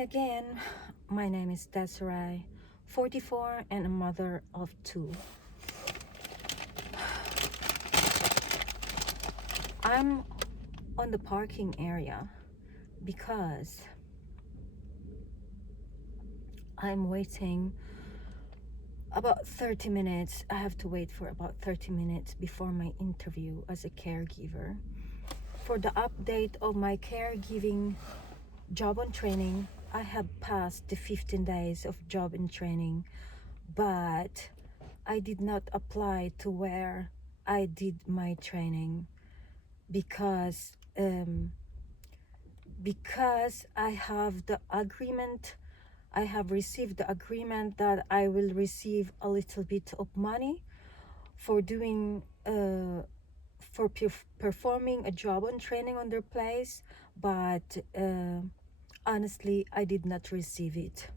again. My name is Desiree, 44 and a mother of 2. I'm on the parking area because I'm waiting about 30 minutes. I have to wait for about 30 minutes before my interview as a caregiver. For the update of my caregiving job and training, I have passed the 15 days of job and training, but I did not apply to where I did my training because I have the agreement. I have received the agreement that I will receive a little bit of money for doing performing a job and training on their place, but honestly, I did not receive it.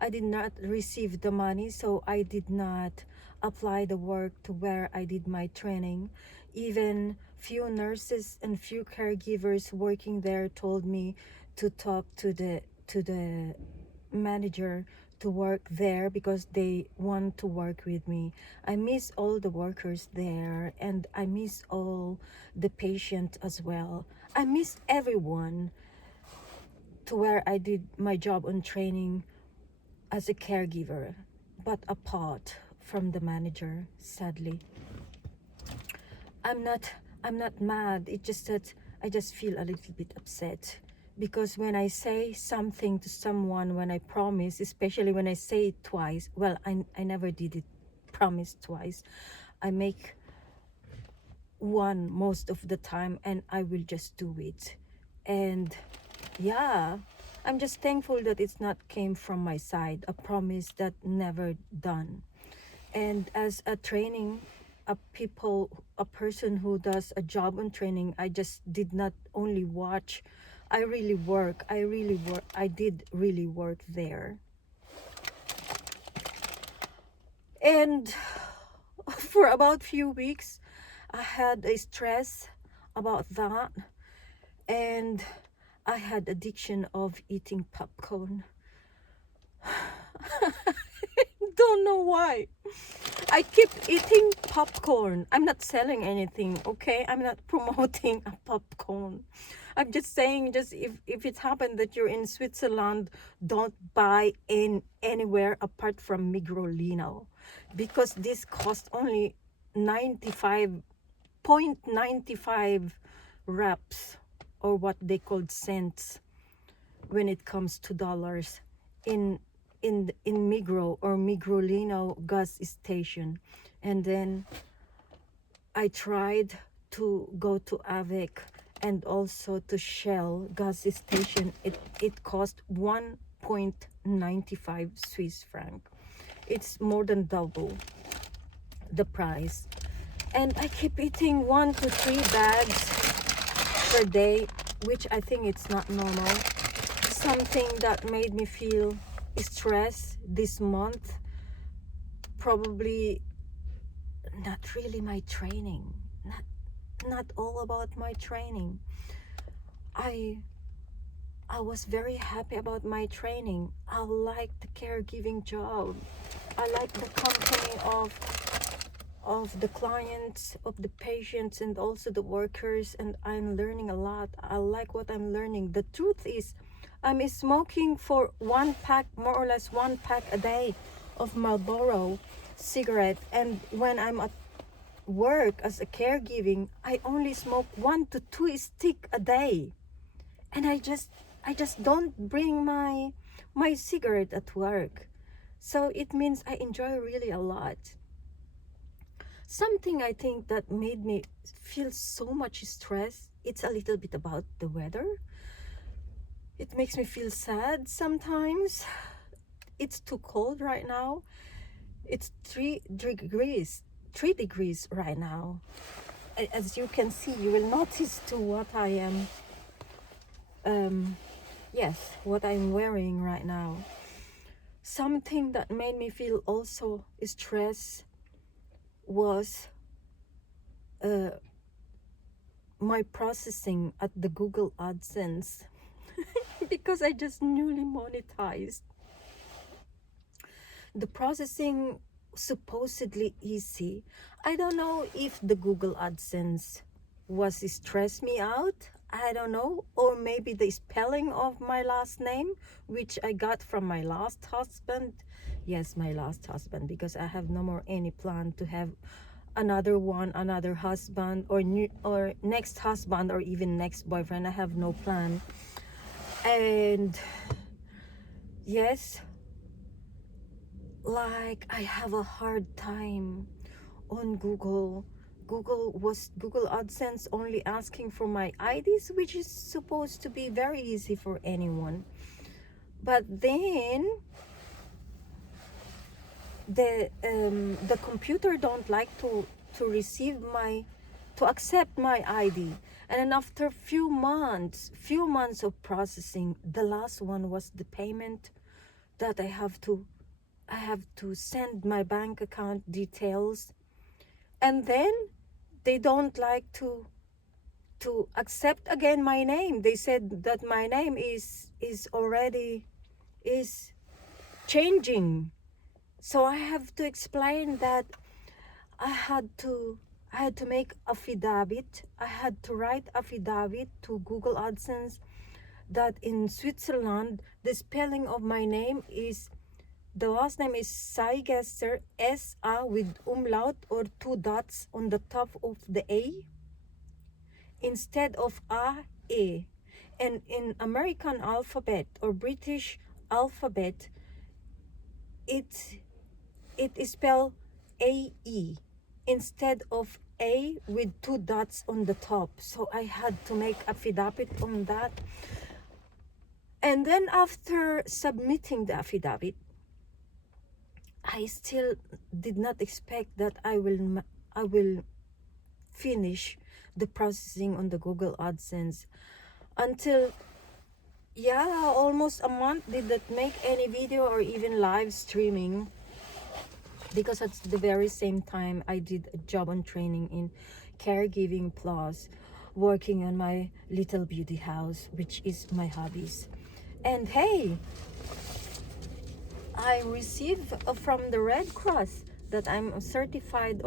I did not receive the money, so I did not apply the work to where I did my training. Even few nurses and few caregivers working there told me to talk to the manager to work there because they want to work with me. I miss all the workers there, and I miss all the patients as well. I miss everyone to where I did my job on training as a caregiver, but apart from the manager. Sadly, I'm not mad. It's just that I just feel a little bit upset because when I say something to someone, when I promise, especially when I say it twice, well, I never did it promise twice. I make one most of the time, and I will just do it. And yeah, I'm just thankful that it's not came from my side, a promise that never done. And as a training, a person who does a job on training, I just did not only watch, I did really work there. And for about few weeks, I had a stress about that, and I had addiction of eating popcorn. Don't know why. I keep eating popcorn. I'm not selling anything, okay? I'm not promoting a popcorn. I'm just saying, just if it happened that you're in Switzerland, don't buy in anywhere apart from Migrolino, because this costs only 95.95 reps, or what they called cents when it comes to dollars, in Migro or Migrolino gas station. And then I tried to go to Avec and also to Shell gas station. It cost 1.95 Swiss franc. It's more than double the price. And I keep eating 1 to 3 bags per day, which I think it's not normal. Something that made me feel stress this month, probably not really my training, not all about my training. I was very happy about my training. I like the caregiving job. I like the company of the clients, of the patients, and also the workers, and I'm learning a lot. I like what I'm learning. The truth is, I'm smoking for more or less one pack a day of Marlboro cigarette, and when I'm at work as a caregiving, I only smoke 1 to 2 stick a day, and I just don't bring my cigarette at work, so it means I enjoy really a lot. Something I think that made me feel so much stress, it's a little bit about the weather. It makes me feel sad sometimes. It's too cold right now. It's 3 degrees right now. As you can see, you will notice to what I am, what I'm wearing right now. Something that made me feel also stress was my processing at the Google AdSense. because I just newly monetized. The processing supposedly easy. I don't know if the Google AdSense was stress me out. I don't know, or maybe the spelling of my last name, which I got from my last husband. Yes, my last husband, because I have no more any plan to have another one, another husband, or new, or next husband, or even next boyfriend. I have no plan. And yes, like I have a hard time on Google. Google AdSense only asking for my IDs, which is supposed to be very easy for anyone. But then the computer don't like to receive to accept my ID. And then after few months of processing, the last one was the payment that I have to send my bank account details, and then they don't like to accept again my name. They said that my name is already is changing. So I have to explain that I had to make affidavit. I had to write affidavit to Google AdSense that in Switzerland the spelling of my name is, the last name is Saigesser, S-A with umlaut or two dots on the top of the A instead of A-E. And in American alphabet or British alphabet, it is spelled A-E instead of A with two dots on the top. So I had to make affidavit on that. And then after submitting the affidavit, I still did not expect that I will finish the processing on the Google AdSense until, yeah, almost a month did not make any video or even live streaming, because at the very same time I did a job on training in caregiving plus working on my little beauty house, which is my hobbies. And hey, I received from the Red Cross that I'm certified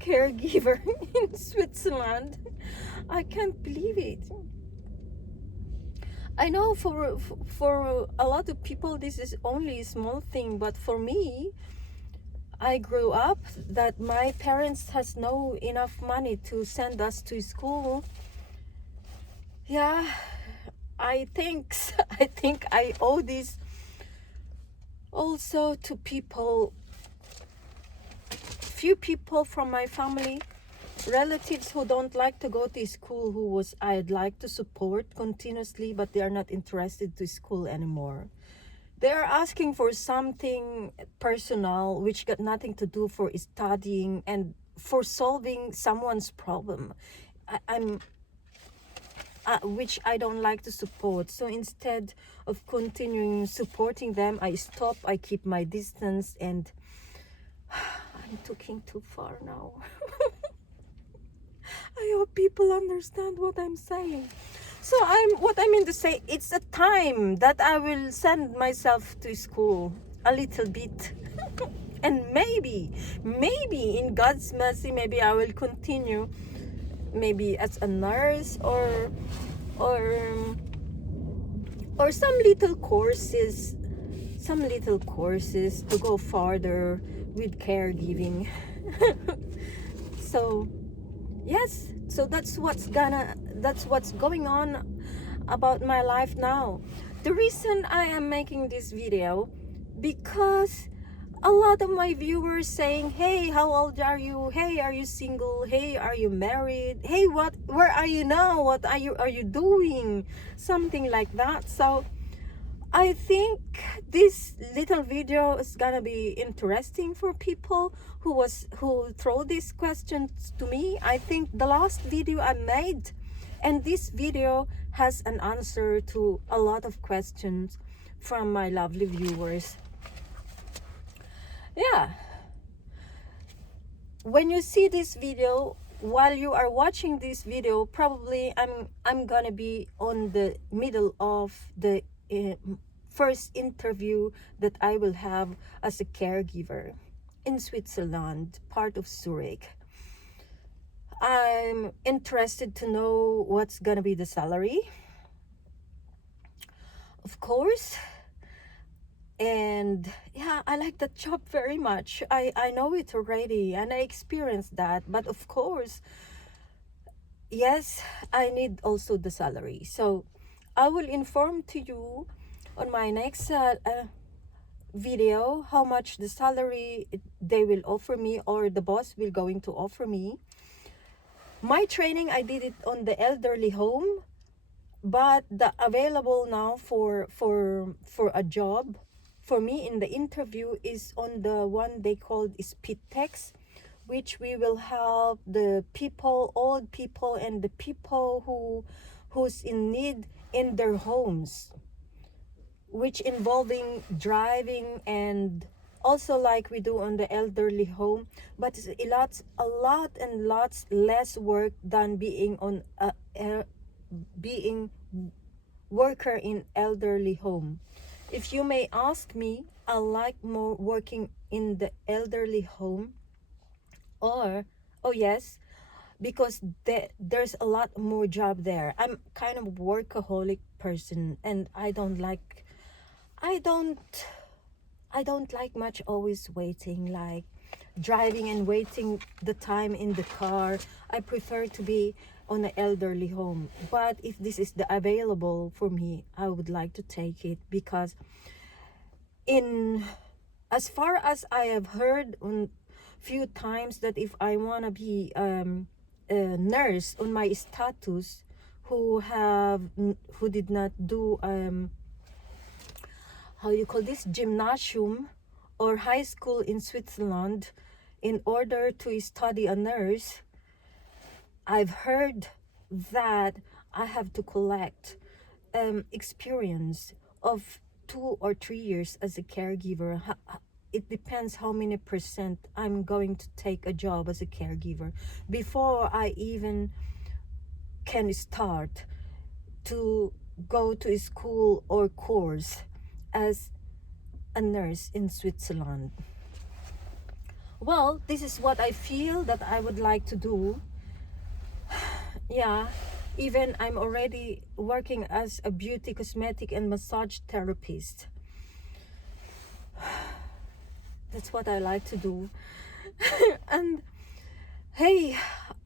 caregiver in Switzerland. I can't believe it. I know for a lot of people this is only a small thing, but for me, I grew up that my parents has no enough money to send us to school. Yeah, I think I owe this also to few people from my family, relatives who don't like to go to school, I'd like to support continuously, but they are not interested to school anymore. They are asking for something personal which got nothing to do for studying and for solving someone's problem. I'm which I don't like to support. So instead of continuing supporting them, I stop, I keep my distance, and I'm talking too far now. I hope people understand what I'm saying. So what I mean to say, it's a time that I will send myself to school a little bit. And maybe in God's mercy, maybe I will continue, maybe as a nurse or some little courses to go farther with caregiving. So yes, so that's what's going on about my life now. The reason I am making this video, because a lot of my viewers saying, hey, how old are you? Hey, are you single? Hey, are you married? Hey, where are you now? What are you doing? Something like that. So I think this little video is gonna be interesting for people who throw these questions to me. I think the last video I made and this video has an answer to a lot of questions from my lovely viewers. Yeah, when you see this video, while you are watching this video, probably I'm gonna be on the middle of the first interview that I will have as a caregiver in Switzerland, part of Zurich. I'm interested to know what's gonna be the salary, of course. And yeah, I like that job very much. I know it already and I experienced that, but of course, yes, I need also the salary. So I will inform to you on my next video how much the salary they will offer me, or the boss will going to offer me. My training, I did it on the elderly home, but the available now for a job for me in the interview is on the one they called speed text, which we will help the people, old people, and the people who's in need in their homes, which involving driving, and also like we do on the elderly home, but it's a lot and lots less work than being on being worker in elderly home. If you may ask me, I like more working in the elderly home, or oh yes, because there's a lot more job there. I'm kind of workaholic person, and I don't like much always waiting, like driving and waiting the time in the car. I prefer to be on an elderly home. But if this is the available for me, I would like to take it, because in as far as I have heard on few times, that if I want to be a nurse on my status, who did not do how you call this, gymnasium or high school in Switzerland, in order to study a nurse, I've heard that I have to collect experience of 2 or 3 years as a caregiver. It depends how many percent I'm going to take a job as a caregiver before I even can start to go to a school or course as a nurse in Switzerland. Well, this is what I feel that I would like to do. Yeah, even I'm already working as a beauty, cosmetic, and massage therapist. That's what I like to do. And hey,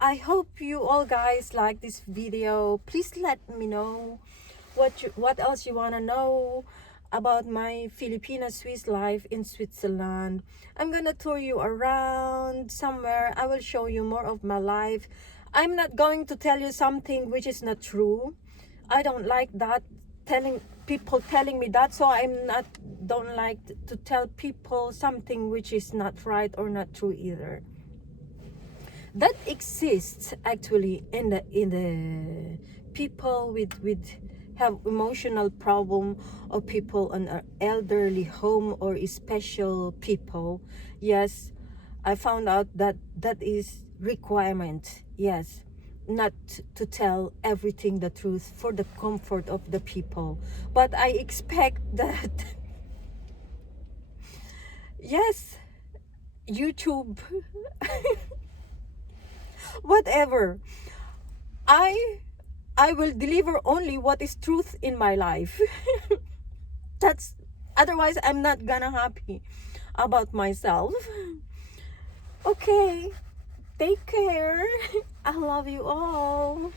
I hope you all guys like this video. Please let me know what else you want to know about my Filipina-Swiss life in Switzerland. I'm gonna tour you around somewhere. I will show you more of my life. I'm not going to tell you something which is not true. I don't like that, people telling me that, so don't like to tell people something which is not right or not true either. That exists actually in the people with have emotional problem, or people on an elderly home, or special people. Yes, I found out that is requirement. Yes, not to tell everything the truth for the comfort of the people, but I expect that yes, YouTube whatever, I will deliver only what is truth in my life. That's otherwise I'm not gonna happy about myself. Okay, take care. I love you all.